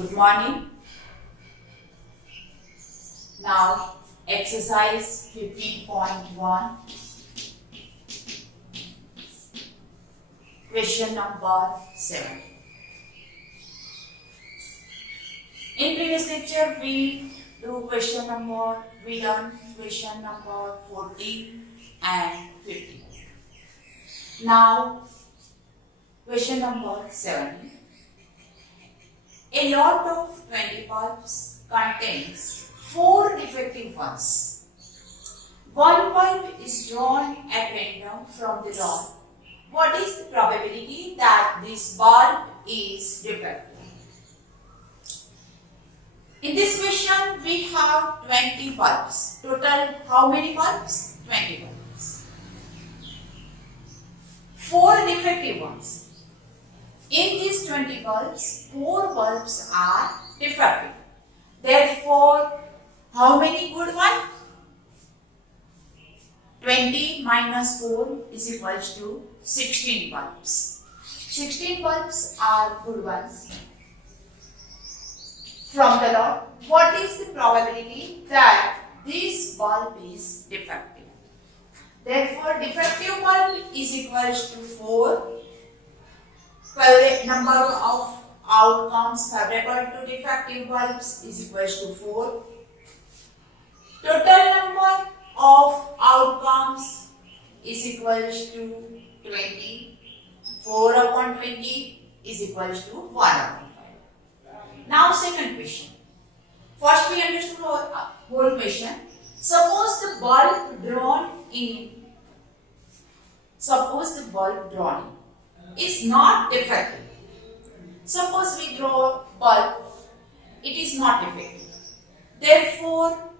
Good morning. Now, exercise 15.1, question number 7. In previous lecture, we done question number 14 and 15. Now, question number 7. A lot of 20 bulbs contains 4 defective ones. One bulb is drawn at random from the rod. What is the probability that this bulb is defective? In this question, we have 20 bulbs. Total, how many bulbs? 20 bulbs. 4 defective ones. In these 20 bulbs, 4 bulbs are defective. Therefore, how many good ones? 20 minus 4 is equals to 16 bulbs. 16 bulbs are good ones from the lot. What is the probability that this bulb is defective? Therefore, defective bulb is equals to 4. Number of outcomes favorable to defective bulbs is equals to 4. Total number of outcomes is equals to 20. 4 upon 20 is equals to 1 upon 5. Now second question. First we understood whole question. Suppose the bulb drawn is not defective. Suppose we draw bulb, it is not defective. Therefore,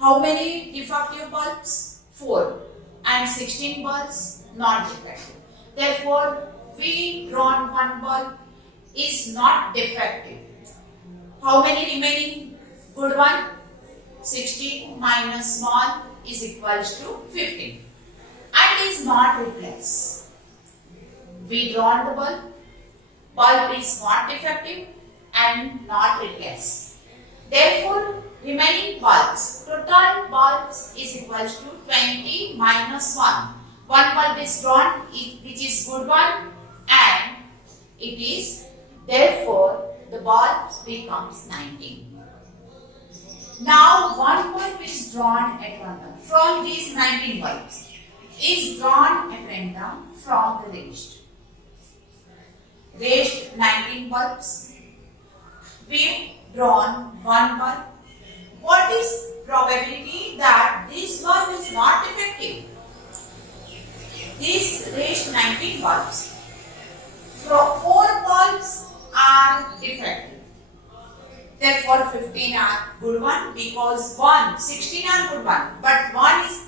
how many defective bulbs? 4 and 16 bulbs not defective. Therefore, we drawn one bulb is not defective. How many remaining good one? 16 minus 1 is equals to 15 and is not replaced. We drawn the bulb is not defective and not replaced. Therefore, remaining bulbs, total bulbs is equals to 20 minus 1. One bulb is drawn, which is good one, and it is, therefore, the bulb becomes 19. Now, one bulb is drawn at random. From these 19 bulbs, is drawn at random from the list. Raised 19 bulbs. We've drawn one bulb. What is probability that this bulb is not defective? These raised 19 bulbs. 4 bulbs are defective. Therefore, 15 are good one because 16 are good one, but 1 is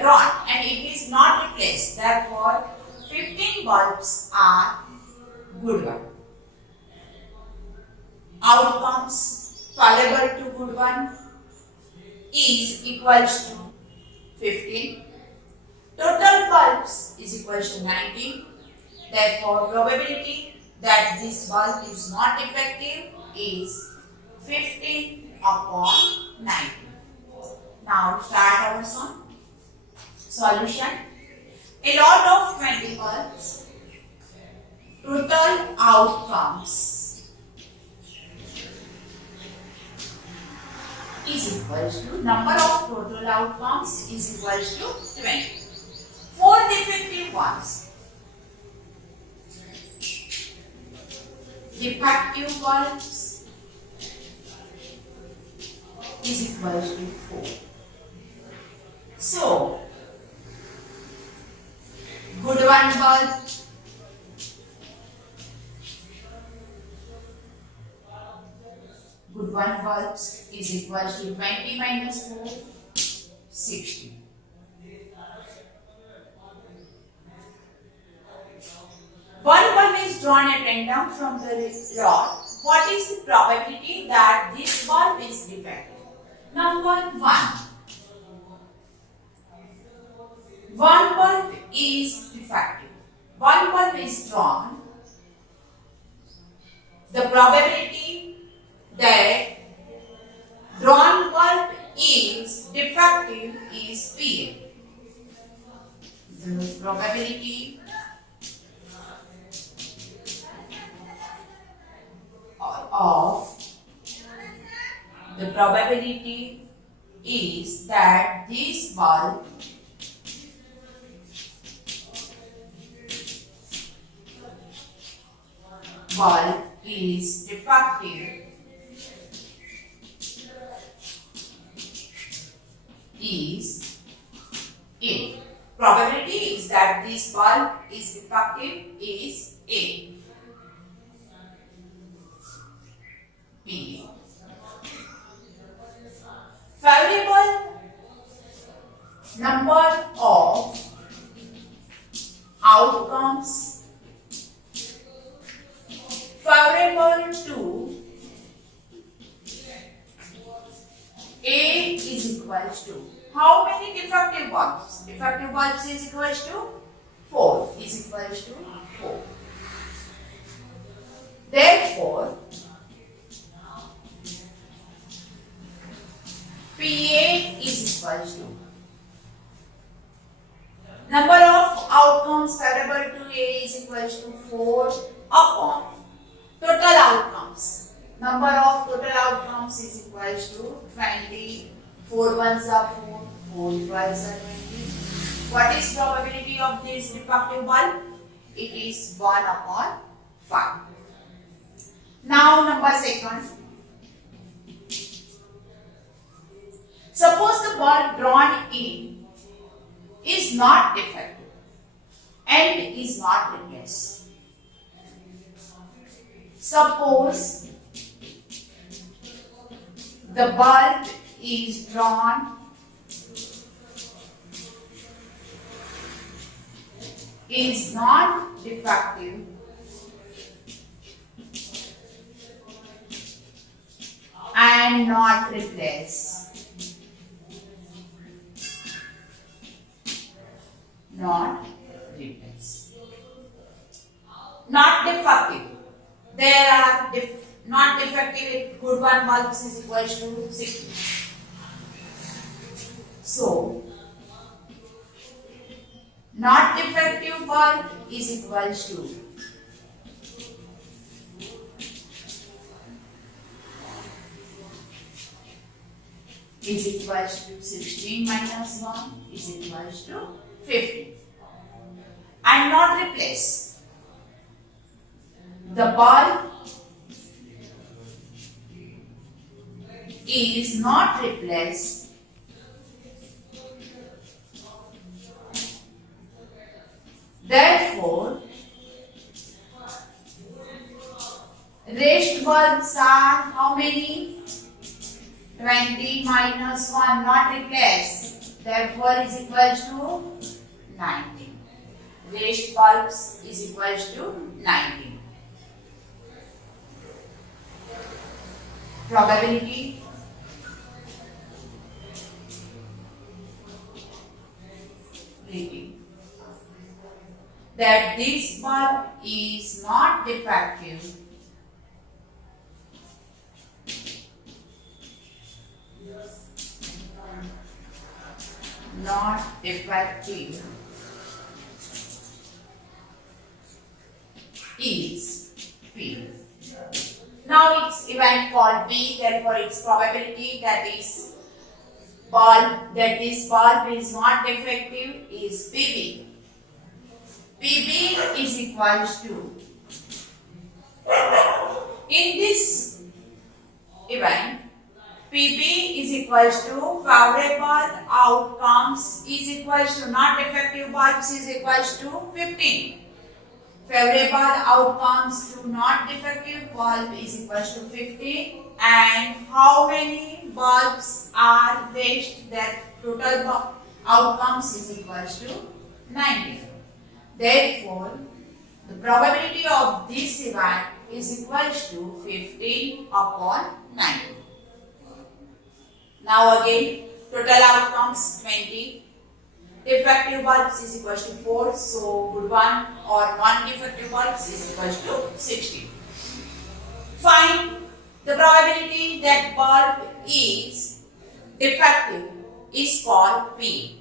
drawn and it is not replaced. Therefore, 15 bulbs are good one. Outcomes favorable to good one is equals to 15. Total bulbs is equals to 19. Therefore, probability that this bulb is not defective is 15 upon 19. Now start our solution. A lot of 20 bulbs. Total outcomes is equals to number of total outcomes is equals to 20. 4 defective ones. Defective bulbs is equals to 4. So, good one bulb good one bulbs is equals to 20 minus 4, 60. One bulb is drawn at random from the rod. What is the probability that this bulb is defective? Number 1. One bulb is defective. One bulb is drawn. The probability that drawn bulb is defective is PA. The probability is that this bulb is defective is A. Probability is that this bulb is defective is A. B. Favorable number of outcomes favorable to A is equals to how many defective bulbs? Defective bulbs is equals to 4 is equals to 4. Therefore, PA is equals to number of outcomes favorable to A is equals to 4 upon total outcomes. Number of total outcomes is equals to 20. 4 ones are 4, 4 twice are 20. What is probability of this defective bulb? It is 1 upon 5. Now number second. Suppose the bulb drawn in is not defective and is not replaced. Suppose the bulb is drawn is not defective and not replaced. Not replaced. Not defective. There are not defective good one bulbs is equals to 60. So, not defective bulb is equals to is equals to 16 minus 1 is equals to 50. And not replace. The bulb is not replaced therefore rest bulbs are how many? 20 minus 1 not replaced therefore is equals to 19. Rest bulbs is equals to 19. Probability that this bulb is not defective is P. Now it's event called B, therefore its probability that this bulb is not defective is PB. PB is equals to, in this event, PB is equals to favorable outcomes is equals to not defective bulbs is equals to 15. Favorable outcomes to not defective bulb is equals to 15 and how many bulbs are waste that total outcomes is equals to 90. Therefore, the probability of this event is equals to 15 upon 90. Now again, total outcomes 20. Defective bulbs is equals to 4, so good one or non-defective bulbs is equals to 60. Find The probability that bulb is defective is called P.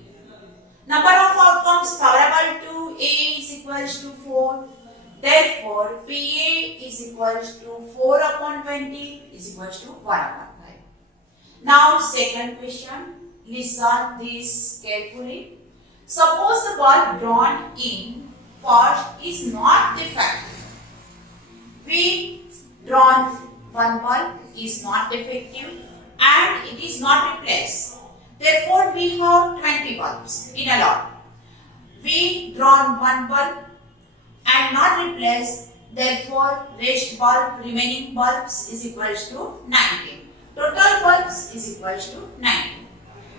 Number of outcomes favorable to A is equals to 4. Therefore, PA is equals to 4 upon 20 is equals to 1 upon 5. Now, second question. Listen this carefully. Suppose the bulb drawn in first is not defective. We drawn one bulb is not defective and it is not replaced. Therefore, we have 20 bulbs in a lot. We drawn one bulb and not replaced. Therefore, rest bulb, remaining bulbs is equals to 19. Total bulbs is equals to 19.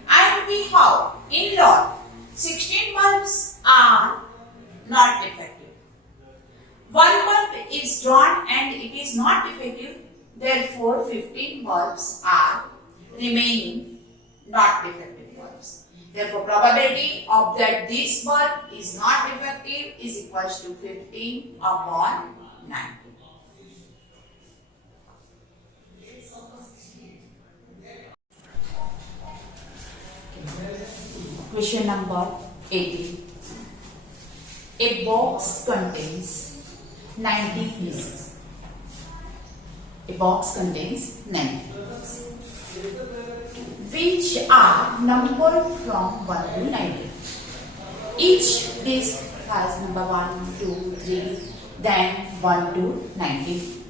And we have in lot 16 bulbs are not defective. One bulb is drawn and it is not defective. Therefore, 15 bulbs are remaining not defective bulbs. Therefore, probability of that this bulb is not defective is equals to 15 upon 90. Question number 18. A box contains 90 pieces. A box contains 90 pieces, which are numbered from 1 to 90. Each disc has number 1, 2, 3, then 1 to 90.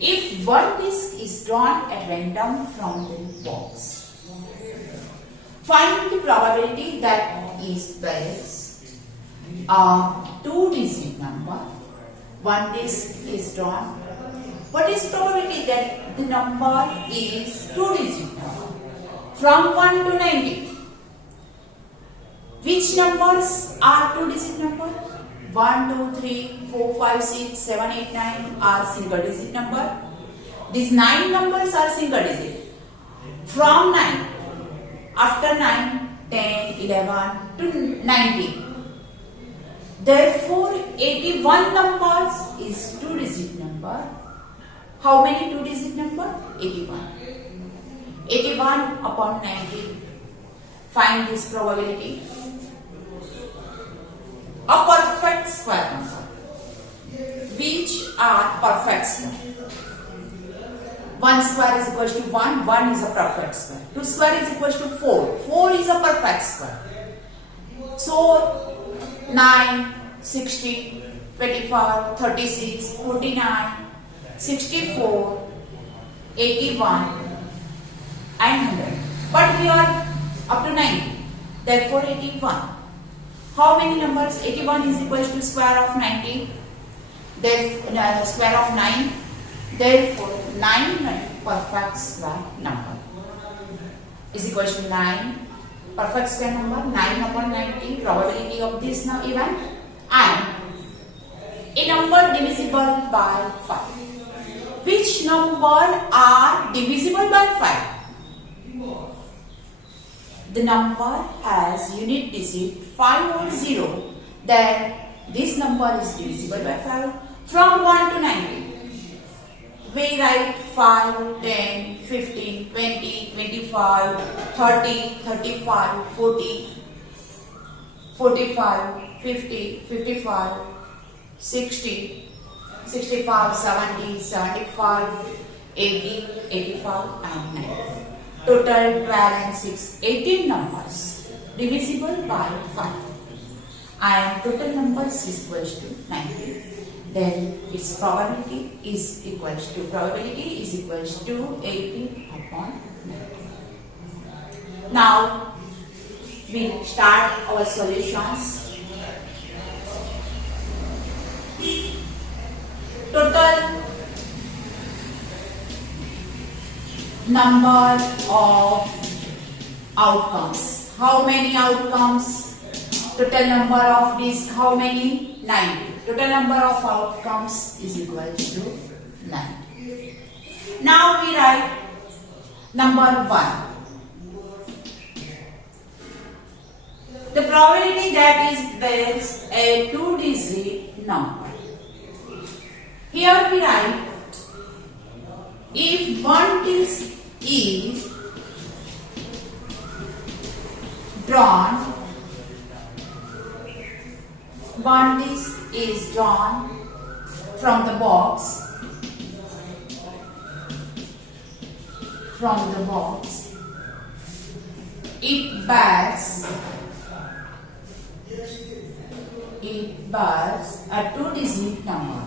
If one disc is drawn at random from the box, find the probability that is bears a 2-digit number. One disc is drawn. What is probability that the number is 2-digit number from 1 to 90? Which numbers are 2-digit number? 1, 2, 3, 4, 5, 6, 7, 8, 9 are single digit number. These 9 numbers are single digit. From 9, after 9, 10, 11 to 90. Therefore, 81 numbers is 2-digit number. How many 2-digit number? 81. 81 upon 90. Find this probability. A perfect square number. Which are perfect square? 1 square is equal to 1. 1 is a perfect square. 2 square is equal to 4. 4 is a perfect square. So, 9, 60, 25, 36, 49, 64, 81 and 100. But we are up to 90. Therefore, 81. How many numbers? 81 is equal to square of 90. Therefore, square of 9. Therefore, 9 perfect square number is equal to 9 perfect square number, 9 upon 90, probability of this event, and a number divisible by 5. Which number are divisible by 5? The number has unit digit 5 or 0, then this number is divisible by 5 from 1 to 90. We write 5, 10, 15, 20, 25, 30, 35, 40, 45, 50, 55, 60, 65, 70, 75, 80, 85 and 90. Total 12 and 6, 18 numbers divisible by 5. And total numbers is equal to 90. Then its probability is equal to 80 upon 90. Now we start our solutions. Total number of outcomes. How many outcomes? Total number of these, how many? 90. Total number of outcomes is equal to 90. Now we write number 1. The probability that is bears a 2-digit number. Here we write If one disk is drawn, one disk is drawn from the box, it bears a 2-digit number.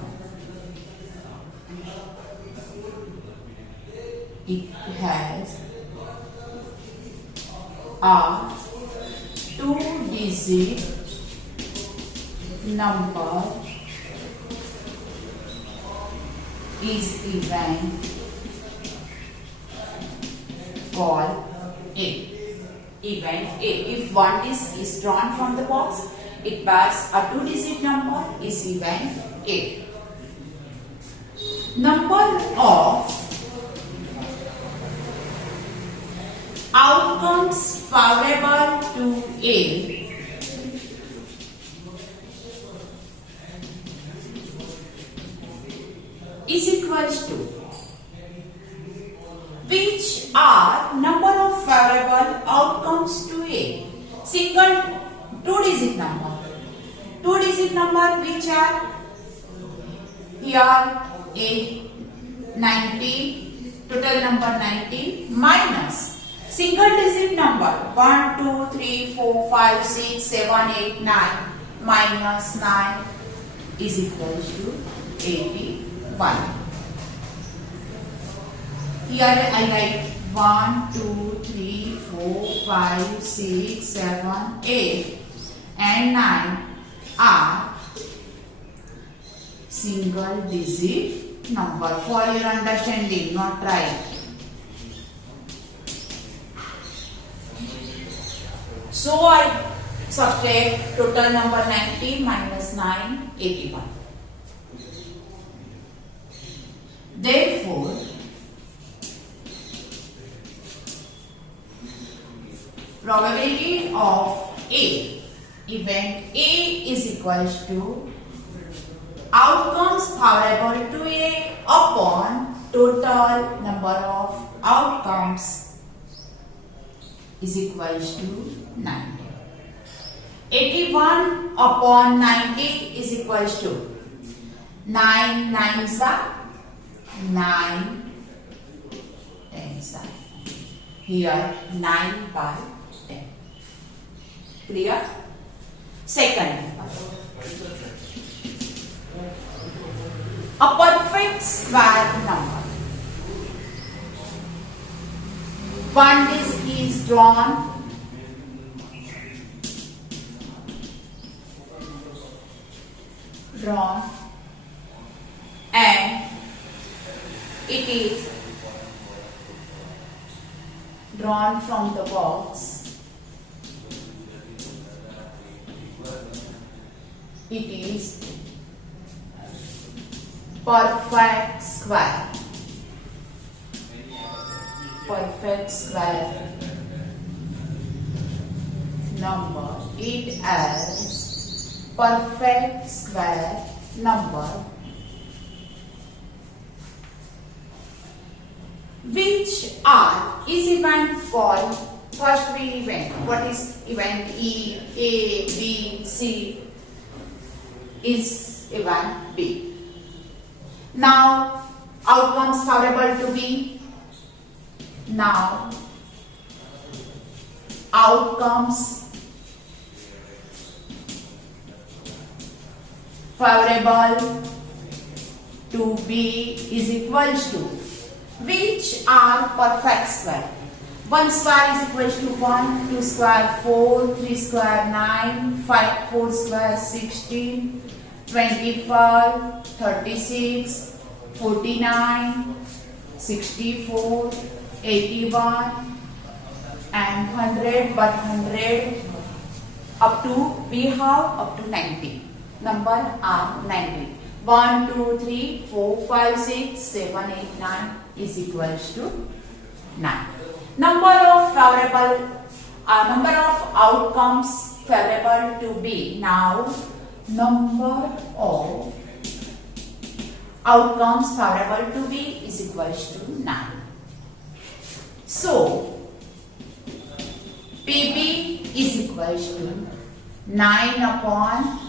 It has a 2-digit number is event called A. Event A. If one disk is drawn from the box, it bears a 2-digit number is event A. Number of outcomes favorable to A is equals to, which are number of favorable outcomes to A? Single 2-digit number. 2-digit number which are here A 90, total number 90 minus single digit number 1, 2, 3, 4, 5, 6, 7, 8, 9 minus 9 is equals to 81. Here I write 1, 2, 3, 4, 5, 6, 7, 8 and 9 are single digit number for your understanding, not right. So I subtract total number 90 minus 9, 81. Therefore, probability of A, event A is equals to outcomes favorable to A upon total number of outcomes is equals to 90. 81 upon 90 is equals to 9 9s are 9 10s are. Here 9 by 10. Clear? Second number. A perfect square number. One disk is drawn and it is drawn from the box. It is perfect square. Perfect square number. It is perfect square number which are is event called first B event. What is event? E, A, B, C is event B. Now outcomes favorable to B. Now outcomes favorable to B is equals to, which are perfect square. 1 square is equals to 1, 2 square 4, 3 square 9, 5, 4 square 16, 25, 36, 49, 64, 81 and 100, but 100 up to, we have up to 90. Number are 90. 1, 2, 3, 4, 5, 6, 7, 8, 9 is equals to 9. Number of outcomes favorable to B. Now number of outcomes favorable to B is equals to 9. So, PB is equals to 9 upon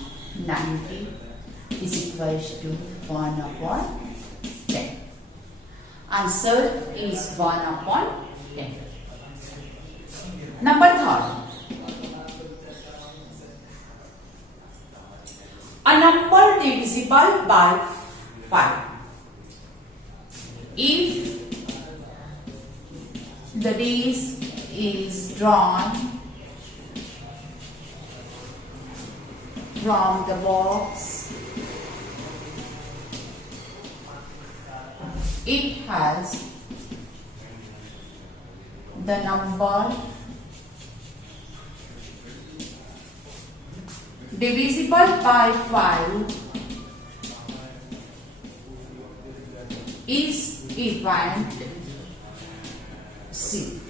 90 is equals to 1 upon 10. Answer is 1 upon 10. Number 3. A number divisible by 5. If the disk is drawn from the box, it has the number divisible by 5 is event C.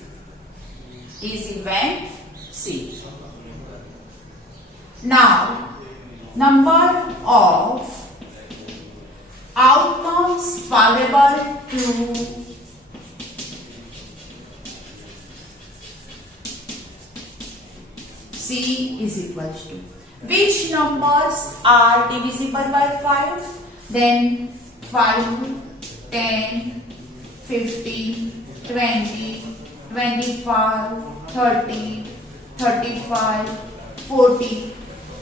Is event C. Now, number of outcomes favorable to C is equals to. Which numbers are divisible by 5? Then 5, 10, 15, 20, 25, 30, 35, 40,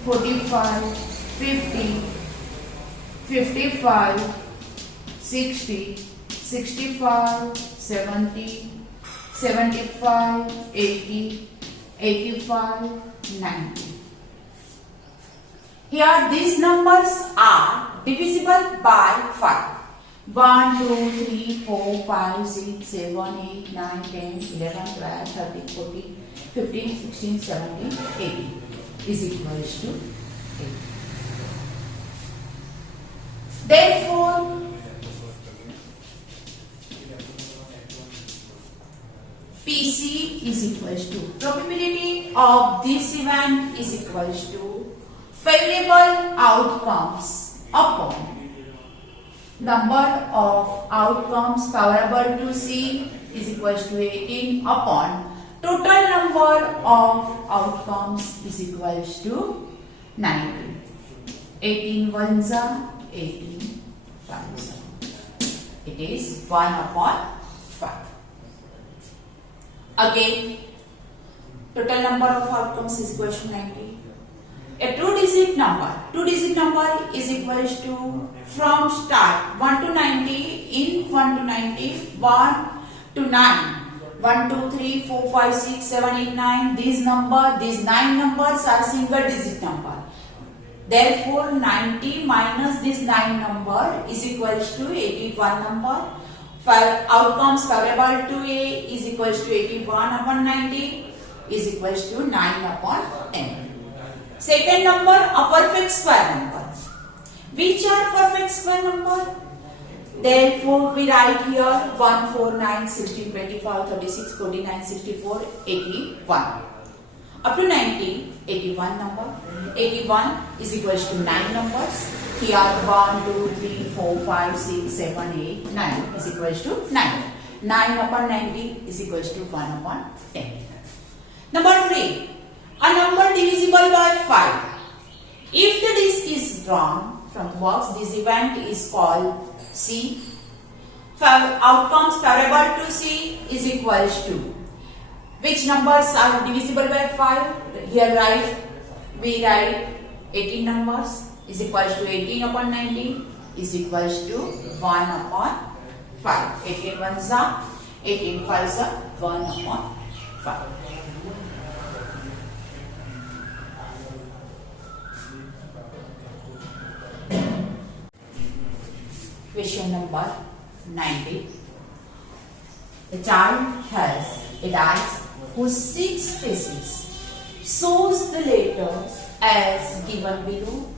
45, 50, 55, 60, 65, 70, 75, 80, 85, 90. Here these numbers are divisible by 5. 1, 2, 3, 4, 5, 6, 7, 8, 9, 10, 11, 12, 13, 14, 15, 16, 17, 18 is equals to 8. Therefore, PC is equals to, probability of this event is equals to favorable outcomes upon number of outcomes favorable to C is equals to 18 upon total number of outcomes is equals to 19. 18 ones are 18 5s. It is 1 upon 5. Again, total number of outcomes is equal to 90. A two-digit number is equals to from start 1 to 90, in 1 to 90, 1 to 9. 1, 2, 3, 4, 5, 6, 7, 8, 9. These 9 numbers are single digit number. Therefore, 90 minus this 9 number is equals to 81 number. Outcomes favorable to A is equals to 81 upon 90 is equals to 9 upon 10. Second number, a perfect square number. Which are perfect square number? Therefore, we write here 1, 4, 9, 16, 25, 36, 49, 64, 81. Up to 90, 81 number. 81 is equals to 9 numbers. Here 1, 2, 3, 4, 5, 6, 7, 8, 9 is equals to 9. 9 upon 90 is equals to 1 upon 10. Number 3. A number divisible by 5. If the disk is drawn from the box, this event is called C. Outcomes favorable to C is equals to. Which numbers are divisible by 5? Here we write 18 numbers is equals to 18 upon 90 is equals to 1 upon 5. 18 ones are 18 fives are 1 upon 5. Question number 90. The child has a dice whose 6 faces shows the letters as given below: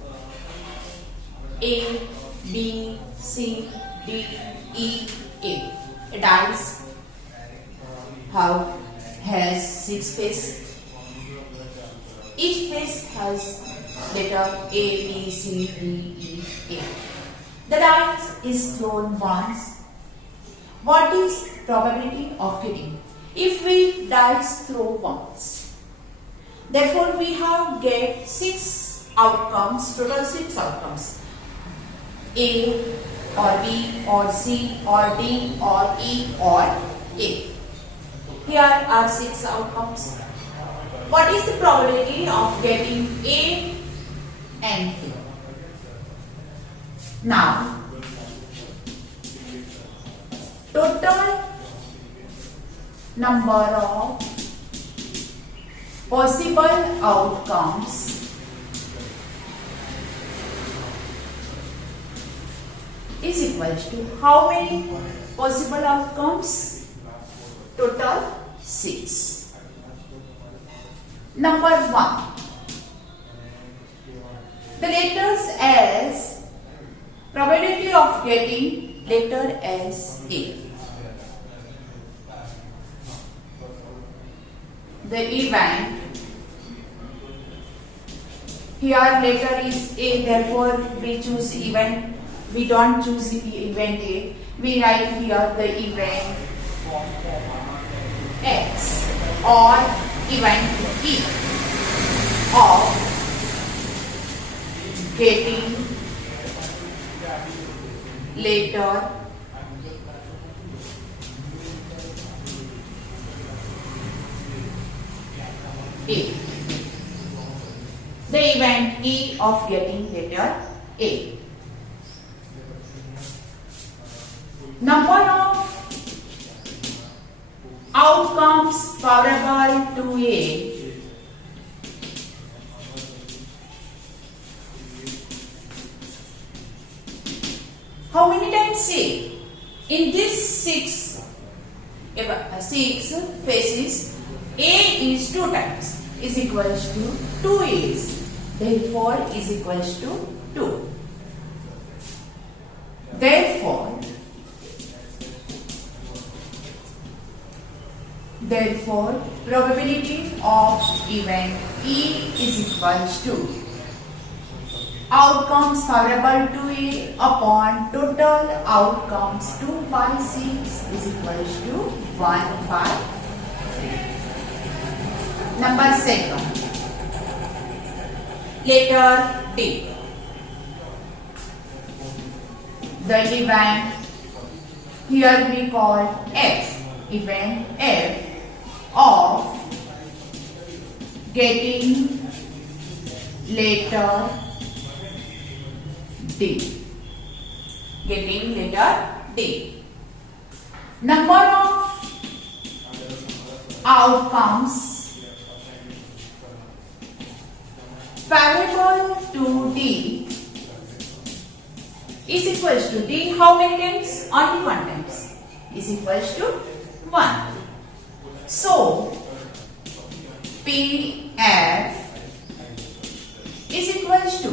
A, B, C, D, E, A. A dice has 6 faces. Each face has letter A, B, C, D, E, A. The dice is thrown once. What is probability of getting? If we dice throw once, therefore we have get 6 outcomes, total 6 outcomes. A or B or C or D or E or A. Here are 6 outcomes. What is the probability of getting A and B? Now, total number of possible outcomes is equal to how many possible outcomes? Total 6. Number 1. The letters as probability of getting letter as A. The event, here letter is A, therefore we choose event. We don't choose event A. We write here the event X or event E of getting letter A. The event E of getting letter A. Number of outcomes favorable to A. How many times A? In this 6 phases, A is 2 times, is equals to 2 A's, therefore is equals to 2. Therefore, probability of event E is equals to outcomes favorable to A upon total outcomes 2 by 6 is equals to 1 by 3. Number 2. Letter D. The event here we call F. Event F of getting letter D. Getting letter D. Number of outcomes favorable to D is equals to D. How many times? Only 1 times. Is equals to 1. So, PF is equals to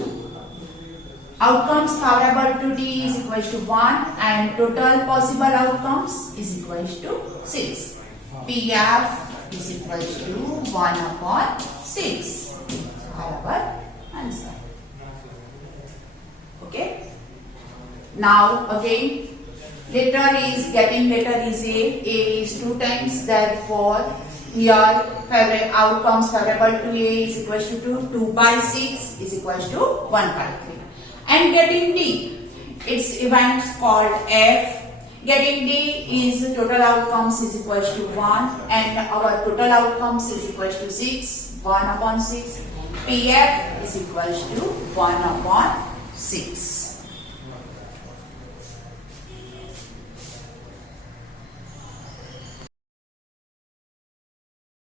outcomes favorable to D is equals to 1 and total possible outcomes is equals to 6. PF is equals to 1 upon 6. Our answer. Okay. Now again, letter is getting letter is A is 2 times, therefore here outcomes favorable to A is equals to 2, 2 by 6 is equals to 1 by 3. And getting D, its event called F. Getting D is total outcomes is equals to 1 and our total outcomes is equals to 6, 1 upon 6. PF is equals to 1 upon 6.